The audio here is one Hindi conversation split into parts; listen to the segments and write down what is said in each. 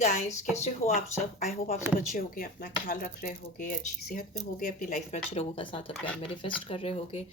गाइस, कैसे हो आप सब? आई होप आप सब अच्छे होगे, अपना ख्याल रख रहे होगे, अच्छी सेहत में होगे, अपनी लाइफ में अच्छे लोगों का साथ और प्यार मैनिफेस्ट कर रहे होगे.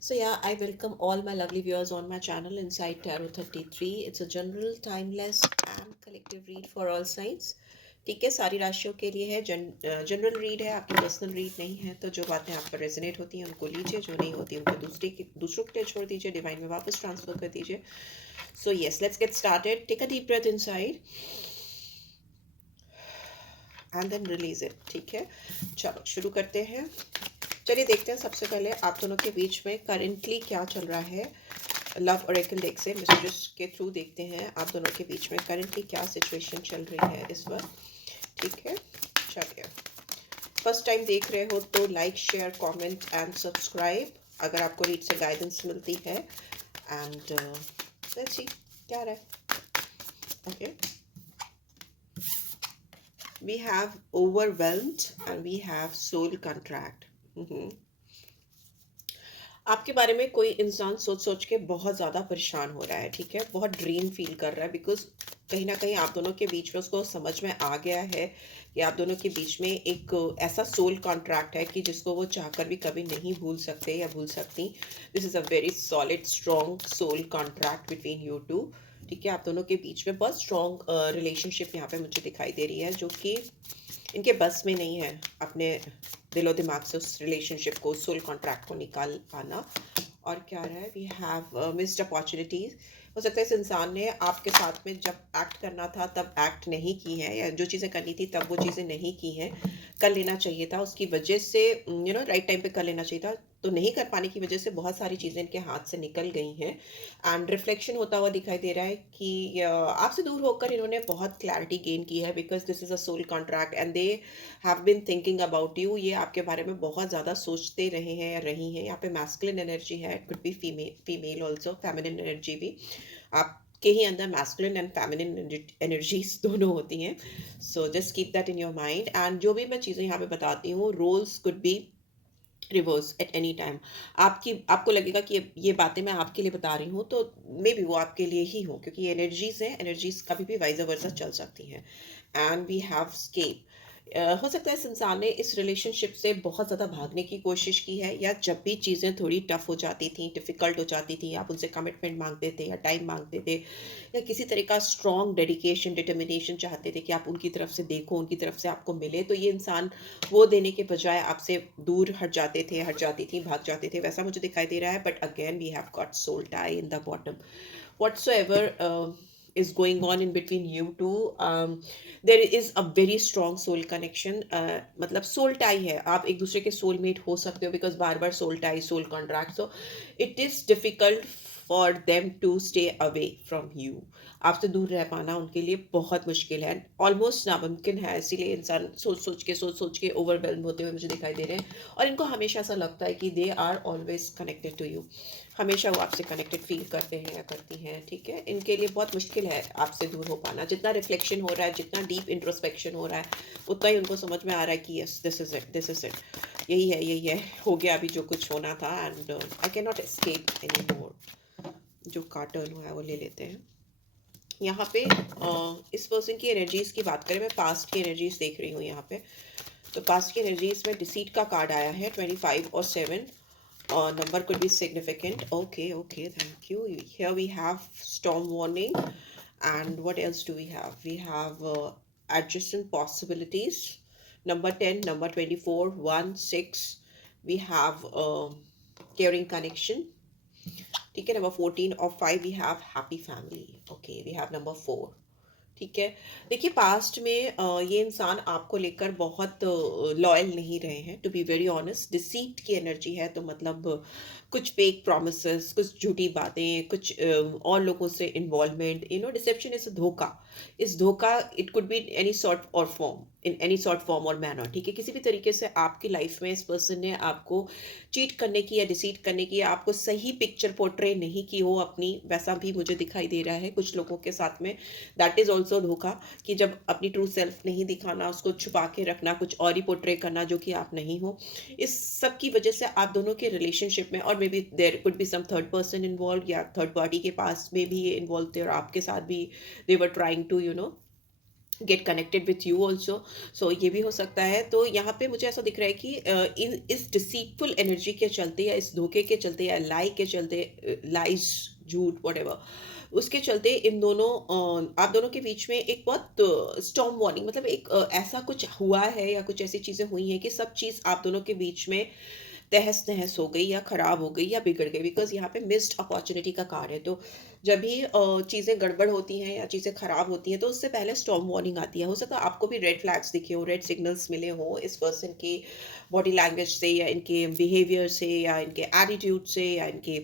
So yeah, I welcome all my lovely viewers on my channel Inside Tarot 33. It's a general, timeless and collective read for all signs. ठीक है, सारी राशियों के लिए है. जनरल रीड है, आपकी पर्सनल रीड नहीं है. तो जो बातें आप पर रेजोनेट होती हैं उनको लीजिए, जो नहीं होती उनको दूसरों के लिए छोड़ दीजिए, डिवाइन में वापस ट्रांसफर कर दीजिए. So yes, let's get started. Take a deep breath inside and then release it. ठीक है, चलो शुरू करते हैं. चलिए देखते हैं सबसे पहले आप दोनों के बीच में करेंटली क्या चल रहा है. लव ओरेकल डेक से मैसेजेस के थ्रू देखते हैं आप दोनों के बीच में करेंटली क्या सिचुएशन चल रही है इस वक्त. ठीक है, चलिए. फर्स्ट टाइम देख रहे हो तो like, share, comment and subscribe अगर आपको रीड से गाइडेंस मिलती है. एंड लेट्स सी क्या रहा है. Okay, we have overwhelmed and we have soul contract. आपके बारे में कोई इंसान सोच सोच के बहुत ज़्यादा परेशान हो रहा है. ठीक है, बहुत ड्रीन फील कर रहा है बिकॉज कहीं ना कहीं आप दोनों के बीच में उसको समझ में आ गया है कि आप दोनों के बीच में एक ऐसा सोल कॉन्ट्रैक्ट है कि जिसको वो चाहकर भी कभी नहीं भूल सकते या भूल सकती. This is a very solid strong soul contract between you two. ठीक है, आप दोनों के बीच में बहुत स्ट्रॉन्ग रिलेशनशिप यहाँ पे मुझे दिखाई दे रही है जो कि इनके बस में नहीं है अपने दिलो दिमाग से उस रिलेशनशिप को, सोल कॉन्ट्रैक्ट को निकाल पाना. और क्या रहा है, वी हैव मिस्ड अपॉर्चुनिटीज. हो सकता है इस इंसान ने आपके साथ में जब एक्ट करना था तब एक्ट नहीं की है, या जो चीज़ें करनी थी तब वो चीज़ें नहीं की हैं. कर लेना चाहिए था, उसकी वजह से राइट टाइम पे कर लेना चाहिए था. तो नहीं कर पाने की वजह से बहुत सारी चीज़ें इनके हाथ से निकल गई हैं. एंड रिफ्लेक्शन होता हुआ दिखाई दे रहा है कि आपसे दूर होकर इन्होंने बहुत क्लैरिटी गेन की है because this is a soul contract and they have been thinking about you. ये आपके बारे में बहुत ज़्यादा सोचते रहे हैं या रही हैं. यहाँ पे मैस्कुलिन एनर्जी है, it could B female also, feminine energy भी. आपके ही अंदर मैस्कुलिन एंड फेमिनिन एनर्जीज दोनों होती हैं. So just keep that in your mind. And जो भी मैं चीज़ें यहाँ पे बताती हूँ, roles could be reverse at any time. आपको लगेगा कि ये बातें मैं आपके लिए बता रही हूँ तो मे बी वो आपके लिए ही हो, क्योंकि एनर्जीज हैं, एनर्जीज कभी भी वाइज वर्सा चल सकती हैं. And we have escape. हो सकता है इस इंसान ने इस रिलेशनशिप से बहुत ज़्यादा भागने की कोशिश की है, या जब भी चीज़ें थोड़ी टफ हो जाती थी, डिफ़िकल्ट हो जाती थी, आप उनसे कमिटमेंट मांगते थे या टाइम मांगते थे, या किसी तरह का स्ट्रॉन्ग डेडिकेशन, डिटर्मिनेशन चाहते थे कि आप उनकी तरफ से देखो, उनकी तरफ से आपको मिले, तो ये इंसान वो देने के बजाय आपसे दूर हट जाते थे, हट जाती थी, भाग जाते थे, वैसा मुझे दिखाई दे रहा है. But again we have got soul tie in the bottom. whatsoever is going on in between you two, there is a very strong soul connection. मतलब soul tie है, आप एक दूसरे के soulmate हो सकते हो because bar bar soul tie, soul contract, so it is difficult for them to stay away from you. आपसे दूर रह पाना उनके लिए बहुत मुश्किल है, ऑलमोस्ट नामुमकिन है. इसीलिए इंसान सोच सोच के ओवरवेल्म होते हुए मुझे दिखाई दे रहे हैं. और इनको हमेशा ऐसा लगता है कि they are always connected to you. हमेशा वो आपसे कनेक्टेड फील करते हैं या करती हैं. ठीक है, इनके लिए बहुत मुश्किल है आपसे दूर हो पाना. जितना रिफ्लेक्शन हो रहा है, जितना डीप इंट्रोस्पेक्शन हो रहा है, उतना ही उनको समझ में आ रहा है कि yes, this is it, this is it, यही है, हो गया अभी जो कुछ होना था. And I can not escape any more. जो कार्टर्न हुआ है वो ले लेते हैं. यहाँ पे इस पर्सन की एनर्जीज की बात करें, मैं पास्ट की एनर्जीज देख रही हूँ यहाँ पे. तो पास्ट की एनर्जीज में डिसीट का कार्ड आया है, 25 और 7. Number could be significant. Okay, thank you. Here we have storm warning. And what else do we have? We have adjacent possibilities. Number 10, number 24, 1, 6. We have caring connection. ठीक है, नंबर 14 और 5 we have happy family. Okay, we have number 4. ठीक है, देखिए पास्ट में ये इंसान आपको लेकर बहुत लॉयल नहीं रहे हैं. To be very honest, deceit की एनर्जी है, तो मतलब कुछ फेक प्रोमिसेस, कुछ झूठी बातें, कुछ और लोगों से इन्वॉल्वमेंट. डिसेप्शन इज धोखा. इस धोखा, it could be any sort or form, in any sort form or manner. ठीक है, किसी भी तरीके से आपकी लाइफ में इस पर्सन ने आपको चीट करने की या डिसीट करने की, या आपको सही पिक्चर पोर्ट्रे नहीं की हो अपनी, वैसा भी मुझे दिखाई दे रहा है कुछ लोगों के साथ में. दैट इज ऑल्सो धोखा, कि जब अपनी ट्रू सेल्फ नहीं दिखाना, उसको छुपा के रखना, कुछ और ही पोर्ट्रे करना जो कि आप नहीं हो. इस सब की वजह से आप दोनों के रिलेशनशिप में, और maybe there could be some third person involve, या थर्ड पार्टी के पास में भी ये इन्वॉल्व थे और आपके साथ भी they were trying to get connected with you also. So ये भी हो सकता है। तो यहाँ पे मुझे ऐसा दिख रहा है कि इन इस डिसीटफुल एनर्जी के चलते या इस धोखे के चलते या लाई के चलते, लाइज, झूठ, वॉटेवर, उसके चलते इन दोनों आप दोनों के बीच में एक बहुत स्टॉर्म वार्निंग, मतलब एक ऐसा कुछ हुआ है या कुछ ऐसी चीज़ें हुई हैं कि सब चीज़ आप दोनों के बीच में तहस नहस हो गई या खराब हो गई या बिगड़ गई, बिकॉज यहाँ पे मिस्ड अपॉर्चुनिटी का कार्य है। तो जब भी चीज़ें गड़बड़ होती हैं या चीज़ें खराब होती हैं तो उससे पहले स्टॉर्म वार्निंग आती है। हो सकता है आपको भी रेड फ्लैग्स दिखे हो, रेड सिग्नल्स मिले हो इस पर्सन की बॉडी लैंग्वेज से या इनके बिहेवियर से या इनके एटीट्यूड से या इनके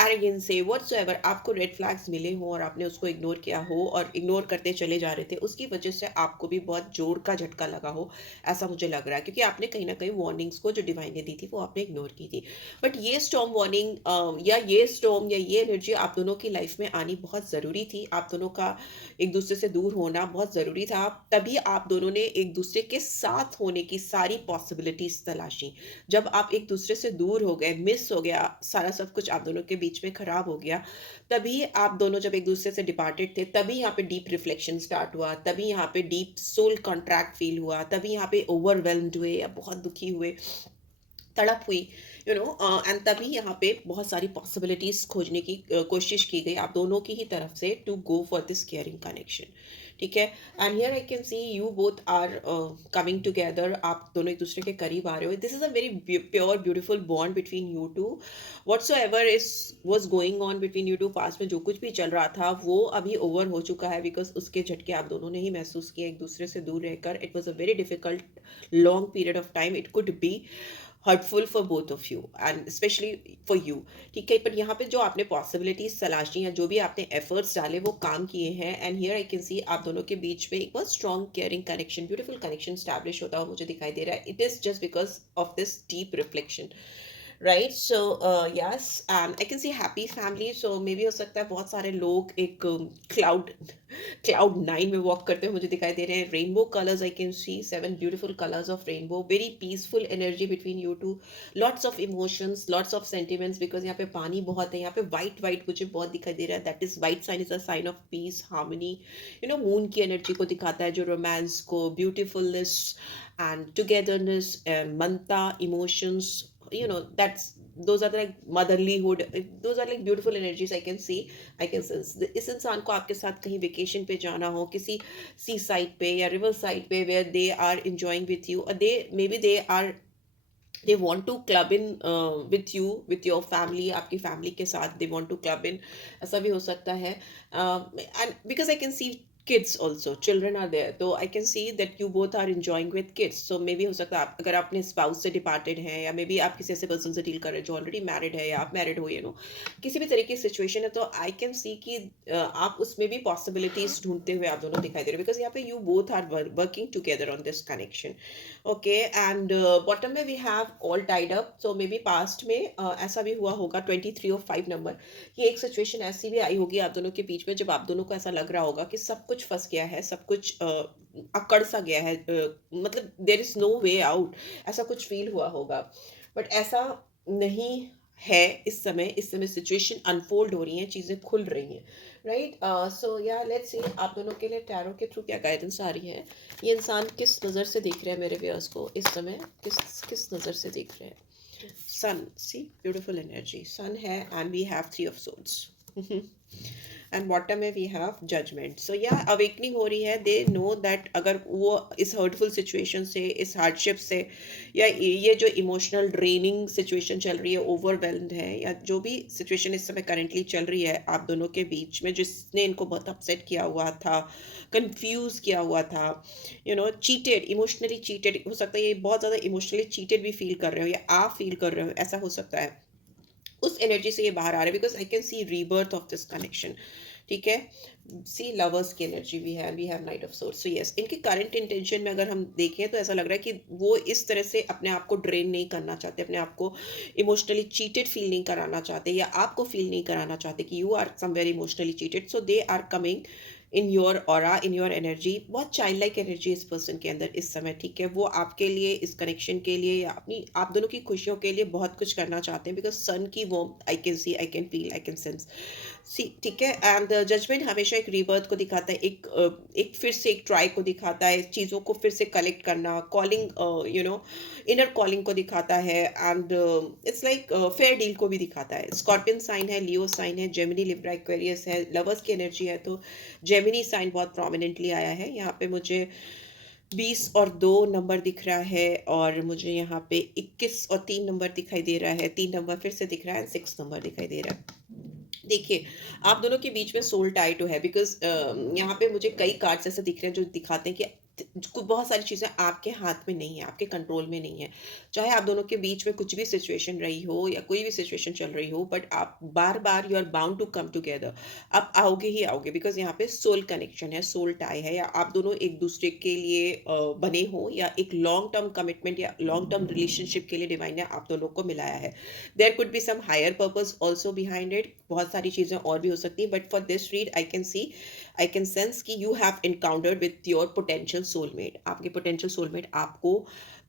एरोगेंस से, व्हाटसोएवर आपको रेड फ्लैग्स मिले हो और आपने उसको इग्नोर किया हो और इग्नोर करते चले जा रहे थे, उसकी वजह से आपको भी बहुत जोर का झटका लगा हो, ऐसा मुझे लग रहा है। क्योंकि आपने कहीं ना कहीं वार्निंग्स को जो डिवाइन ने दी थी वो आपने इग्नोर की थी। बट ये स्टॉर्म वार्निंग या ये स्टॉर्म या ये एनर्जी आप दोनों की लाइफ में आनी बहुत ज़रूरी थी। आप दोनों का एक दूसरे से दूर होना बहुत ज़रूरी था। तभी आप दोनों ने एक दूसरे के साथ होने की सारी पॉसिबिलिटीज तलाशी। जब आप एक दूसरे से दूर हो गए, मिस हो गया, सारा सब कुछ आप दोनों के बीच में खराब हो गया, तभी आप दोनों जब एक दूसरे से डिपार्टेड थे, तभी यहाँ पे डीप रिफ्लेक्शन स्टार्ट हुआ, तभी यहाँ पे डीप सोल कॉन्ट्रैक्ट फील हुआ, तभी यहाँ पे ओवरवेल्म्ड हुए या बहुत दुखी हुए, तड़प हुई, एंड तभी यहाँ पे बहुत सारी पॉसिबिलिटीज खोजने की कोशिश की गई आप दोनों की ही तरफ से to go for this caring connection. ठीक है। And here I can see you both are coming together, आप दोनों एक दूसरे के करीब आ रहे हो। This is a very pure beautiful bond between you two. Whatsoever is was going on between you two, पास में जो कुछ भी चल रहा था वो अभी ओवर हो चुका है, बिकॉज उसके झटके आप दोनों ने ही महसूस किए एक दूसरे से दूर रहकर। It was a very difficult long period of time, it could B hurtful for both of you and specially for you. ठीक है। पर यहाँ पे जो आपने पॉसिबिलिटीज तलाशी हैं, जो भी आपने एफर्ट्स डाले वो काम किए हैं, एंड हियर आई कैन सी आप दोनों के बीच में एक बहुत strong caring connection, beautiful connection establish होता हुआ मुझे दिखाई दे रहा है। It is just because of this deep reflection, right. So yes, and I can C happy family. So may be हो सकता है बहुत सारे लोग एक क्लाउड क्लाउड नाइन में वॉक करते हुए मुझे दिखाई दे रहे हैं। Rainbow colours I can see, 7 beautiful colours of rainbow, very peaceful energy between you two, lots of emotions, lots of sentiments, because यहाँ पे पानी बहुत है, यहाँ पे वाइट वाइट मुझे बहुत दिखाई दे रहा है। That is white sign is a sign of peace, harmony, moon की एनर्जी को दिखाता है, जो रोमांस को, ब्यूटीफुलनेस एंड टुगेदरनेस, ममता, emotions, that's those are like motherlyhood, those are like beautiful energies I can see, I can sense। इस इंसान को आपके साथ कहीं वेकेशन पे जाना हो, किसी सी साइड पे या रिवर साइड पे, where they are enjoying with you, or they maybe they want to club in with you, with your family, आपकी फैमिली के साथ they want to club in, ऐसा भी हो सकता है। And because I can see kids also, children are there, तो I can see that you both are enjoying with kids। so maybe हो सकता है आप अगर अपने स्पाउस से डिपार्टेड हैं, या मे बी आप किसी ऐसे पर्सन से डील कर रहे हैं जो ऑलरेडी मैरिड है या आप मैरिड हो, किसी भी तरीके की सिचुएशन है, तो आई कैन सी कि आप उसमें भी पॉसिबिलिटीज ढूंढते हुए आप दोनों दिखाई दे रहे हो, बिकॉज यहाँ पे you both are working together on this connection. Okay. And bottom में we have all tied up. So maybe past में ऐसा भी हुआ होगा, 23 और 5 नंबर, ये एक सिचुएशन ऐसी भी आई होगी आप दोनों के बीच में, जब आप दोनों को ऐसा लग रहा होगा कि सब कुछ फंस गया है, सब कुछ अकड़ सा गया है, मतलब there is no way out, ऐसा कुछ फील हुआ होगा। बट ऐसा नहीं है। इस समय सिचुएशन अनफोल्ड हो रही है, चीज़ें खुल रही हैं, राइट। सो या लेट्स सी आप दोनों के लिए टैरो के थ्रू क्या गाइडेंस आ रही है। ये इंसान किस नज़र से देख रहे हैं मेरे व्यूअर्स को इस समय, किस किस नज़र से देख रहे हैं। सन, सी ब्यूटीफुल एनर्जी, सन है, and we have 3 of swords and bottom में वी हैव जजमेंट। सो या अवेकनिंग हो रही है, दे नो दैट अगर वो इस हर्टफुल सिचुएशन से, इस हार्डशिप से, या ये जो इमोशनल ड्रेनिंग सिचुएशन चल रही है, ओवरवेल्म्ड है, या जो भी सिचुएशन इस समय करेंटली चल रही है आप दोनों के बीच में, जिसने इनको बहुत अपसेट किया हुआ था, कंफ्यूज किया हुआ था, चीटेड, इमोशनली चीटेड, हो सकता है ये बहुत ज़्यादा इमोशनली चीटेड भी फील कर रहे हो या आप फील कर रहे हो, ऐसा हो सकता है। उस एनर्जी से ये बाहर आ रहा है, because I can see rebirth of this connection. ठीक है। सी लवर्स की energy we have knight of swords. So yes, इनकी करंट इंटेंशन में अगर हम देखें तो ऐसा लग रहा है कि वो इस तरह से अपने आप को ड्रेन नहीं करना चाहते, अपने आप को इमोशनली चीटेड फील नहीं कराना चाहते, या आपको फील नहीं कराना चाहते कि you are somewhere emotionally cheated. So they are coming in your aura, in your energy. बहुत चाइल्ड लाइक एनर्जी इस पर्सन के अंदर इस समय, ठीक है। वो आपके लिए, इस कनेक्शन के लिए या अपनी आप दोनों की खुशियों के लिए बहुत कुछ करना चाहते हैं, बिकॉज सन की वो I can see, I can feel, I can sense. See, ठीक है। एंड जजमेंट हमेशा एक रीबर्थ को दिखाता है, एक फिर से एक ट्राई को दिखाता है, चीज़ों को फिर से कलेक्ट करना, कॉलिंग, इनर कॉलिंग को दिखाता है। And it's like fair deal को भी दिखाता है। स्कॉर्पियन साइन है, लियो साइन है, जेमिनी, लिब्रा, एक्वेरियस है, लवर्स की एनर्जी है, तो जेमिनी साइन बहुत प्रोमिनेंटली आया है यहाँ पे। मुझे 20 और 2 नंबर दिख रहा है, और मुझे यहाँ पे 21 और 3 नंबर दिखाई दे रहा है। 3 नंबर फिर से दिख रहा है, 6 नंबर दिखाई दे रहा है। देखिए, आप दोनों के बीच में सोल टाई टू है, बिकॉज यहाँ पे मुझे कई कार्ड्स ऐसे दिख रहे हैं जो दिखाते हैं कि बहुत सारी चीज़ें आपके हाथ में नहीं है, आपके कंट्रोल में नहीं है। चाहे आप दोनों के बीच में कुछ भी सिचुएशन रही हो या कोई भी सिचुएशन चल रही हो, बट आप बार बार you are bound to come together. आप आओगे ही आओगे, बिकॉज यहाँ पे सोल कनेक्शन है, सोल टाई है, या आप दोनों एक दूसरे के लिए बने हो, या एक लॉन्ग टर्म कमिटमेंट या लॉन्ग टर्म रिलेशनशिप के लिए डिवाइन ने आप दोनों को मिलाया है। There could be some higher purpose also behind it, बहुत सारी चीज़ें और भी हो सकती हैं, but for this read I can see, I can sense कि you have encountered with your potential soulmate. आपके पोटेंशियल सोलमेट आपको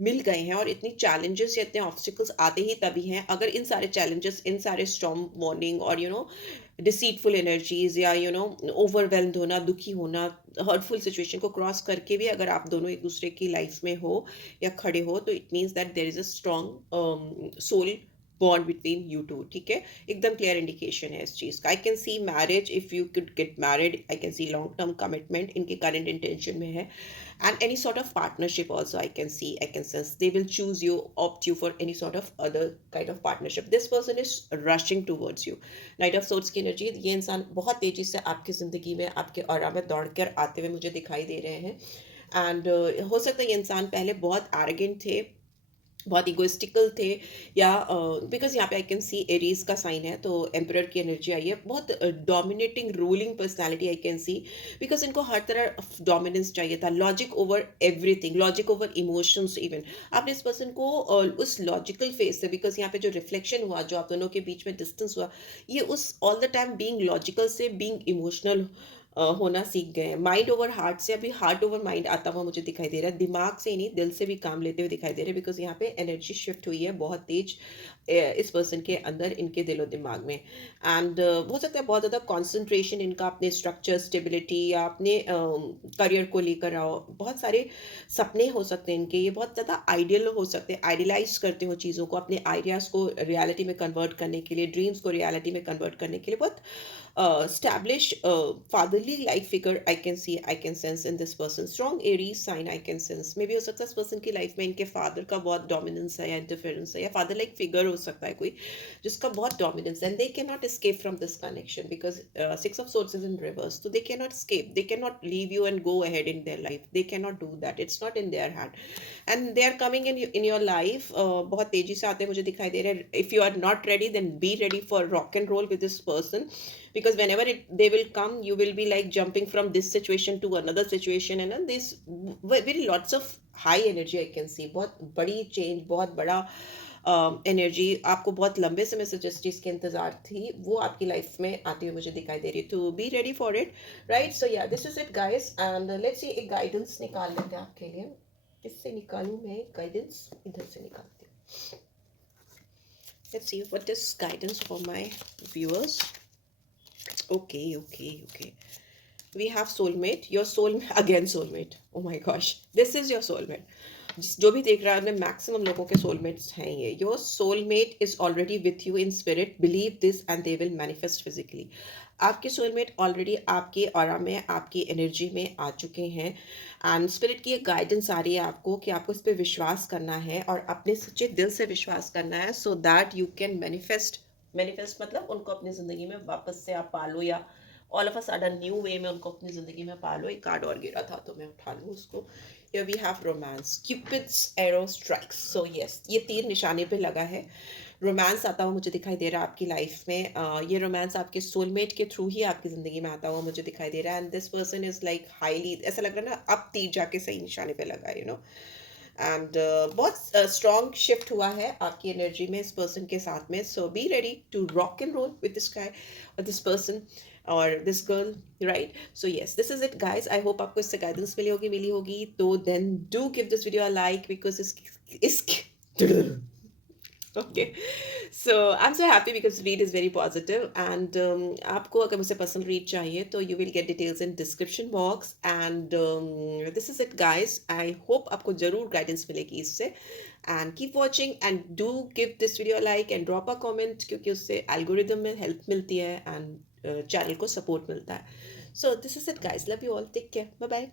मिल गए हैं, और इतनी चैलेंजेस या इतने ऑब्स्टिकल्स आते ही तभी हैं अगर इन सारे चैलेंजेस, इन सारे स्टॉर्म वार्निंग और डिसीटफुल एनर्जीज, या ओवरवेल्म्ड होना, दुखी होना, हर्टफुल सिचुएशन को क्रॉस करके भी अगर आप दोनों एक दूसरे की लाइफ में हो या खड़े हो, तो it means that there is a strong soul bond between you two, ठीक है। एकदम क्लियर इंडिकेशन है इस चीज़ का। I can see marriage, if you could get married, I can see long term commitment इनके करंट इंटेंशन में है। And any sort of partnership also I can see, I can sense they will choose you, opt you for any sort of other kind of partnership. This person is rushing towards you. Night of sorts की एनर्जी, ये इंसान बहुत तेजी से आपकी ज़िंदगी में, आपके ऑरा में दौड़ कर आते हुए मुझे दिखाई दे रहे हैं। एंड हो सकता है ये इंसान पहले बहुत एरोगेंट थे, बहुत इगोइस्टिकल थे, या बिकॉज यहाँ पे आई कैन सी एरीज का साइन है, तो एम्परर की एनर्जी आई है। बहुत dominating ruling personality I can C, because इनको हर तरह डोमिनेंस चाहिए था, logic over everything, logic over emotions even. आपने इस पर्सन को उस लॉजिकल फेस से, बिकॉज यहाँ पे जो रिफ्लेक्शन हुआ, जो आप दोनों के बीच में डिस्टेंस हुआ, ये उस all the time being logical से बीइंग इमोशनल होना सीख गए हैं। माइंड ओवर हार्ट से अभी हार्ट ओवर माइंड आता हुआ मुझे दिखाई दे रहा है, दिमाग से ही नहीं, दिल से भी काम लेते हुए दिखाई दे रहे हैं, बिकॉज यहाँ पे एनर्जी शिफ्ट हुई है बहुत तेज इस पर्सन के अंदर, इनके दिलो दिमाग में। एंड हो सकता है बहुत ज़्यादा कॉन्सेंट्रेशन इनका अपने स्ट्रक्चर, स्टेबिलिटी, या अपने करियर को लेकर आओ। बहुत सारे सपने हो सकते हैं इनके, ये बहुत ज़्यादा आइडियल हो सकते हैं, आइडियलाइज करते हो चीज़ों को, अपने आइडियाज़ को रियलिटी में कन्वर्ट करने के लिए, ड्रीम्स को रियलिटी में कन्वर्ट करने के लिए बहुत established fatherly like figure I can sense in this person. Strong Aries sign I can sense. Maybe हो सकता है इस person की life में इनके father का बहुत dominance है, या interference है, या father like figure हो सकता है कोई जिसका बहुत dominance है, and they cannot escape from this connection because Six of Swords is in reverse, so they cannot escape, they cannot leave you and go ahead in their life, they cannot do that, it's not in their hand, and they are coming in your life बहुत तेजी से आते हैं मुझे दिखाई दे रहे हैं। If you are not ready, then be ready for rock and roll with this person, because whenever they will come, you will be like jumping from this situation to another situation, and then this very lots of high energy I can see, बहुत बड़ी change, बहुत बड़ा एनर्जी आपको बहुत लंबे समय से जिस चीज़ की इंतजार थी वो आपकी लाइफ में आती हुई मुझे दिखाई दे रही है, तो be ready for it, right. So या this is it guys, and let's see एक गाइडेंस निकाल लेते हैं आपके लिए। किससे निकालूं मैं गाइडेंस? इधर से निकालती हूँ। Let's see what is guidance for my viewers. Okay. We have soulmate. Your soul again soulmate. Oh my gosh, this is your soulmate. जो भी देख रहा है, मैक्सिमम लोगों के सोलमेट्स हैं ये। Your soulmate is already with you in spirit, believe this and they will manifest physically. आपके सोलमेट ऑलरेडी आपके ऑरा में, आपकी एनर्जी में आ चुके हैं, एंड स्पिरिट की एक गाइडेंस आ रही है आपको कि आपको इस पर विश्वास करना है और अपने सच्चे दिल से विश्वास करना है, so that you can manifest मतलब उनको अपनी ज़िंदगी में वापस से आप पालो, या all of a sudden new way में उनको अपनी ज़िंदगी में पालो। एक कार्ड और गिरा था तो मैं उठा लूँ उसको। Here we have romance, Cupid's arrow strikes. So yes, ये तीर निशाने पे लगा है। रोमांस आता हुआ मुझे दिखाई दे रहा है आपकी लाइफ में। ये रोमांस आपके सोलमेट के थ्रू ही आपकी ज़िंदगी में आता हुआ मुझे दिखाई दे रहा है, and this person is like highly, ऐसा लग रहा है ना अब तीर जाके सही निशाने पे लगा है, एंड बहुत स्ट्रॉन्ग शिफ्ट हुआ है आपकी एनर्जी में इस पर्सन के साथ में। So be ready to rock and roll with this guy और दिस पर्सन, और this girl, right? So yes, this is it guys. I hope आपको इससे गाइडेंस मिली होगी, तो then do give this video a like, because इस okay. So I am so happy because read is very positive, and आपको अगर मुझसे पर्सनल रीड चाहिए तो you will get details in description box, and this is it guys. I hope आपको जरूर गाइडेंस मिलेगी इससे, and keep watching and do give this video like and drop a comment, क्योंकि उससे एल्गोरिदम में हेल्प मिलती है एंड चैनल को सपोर्ट मिलता है। So this is it guys, love you all, take care, bye bye.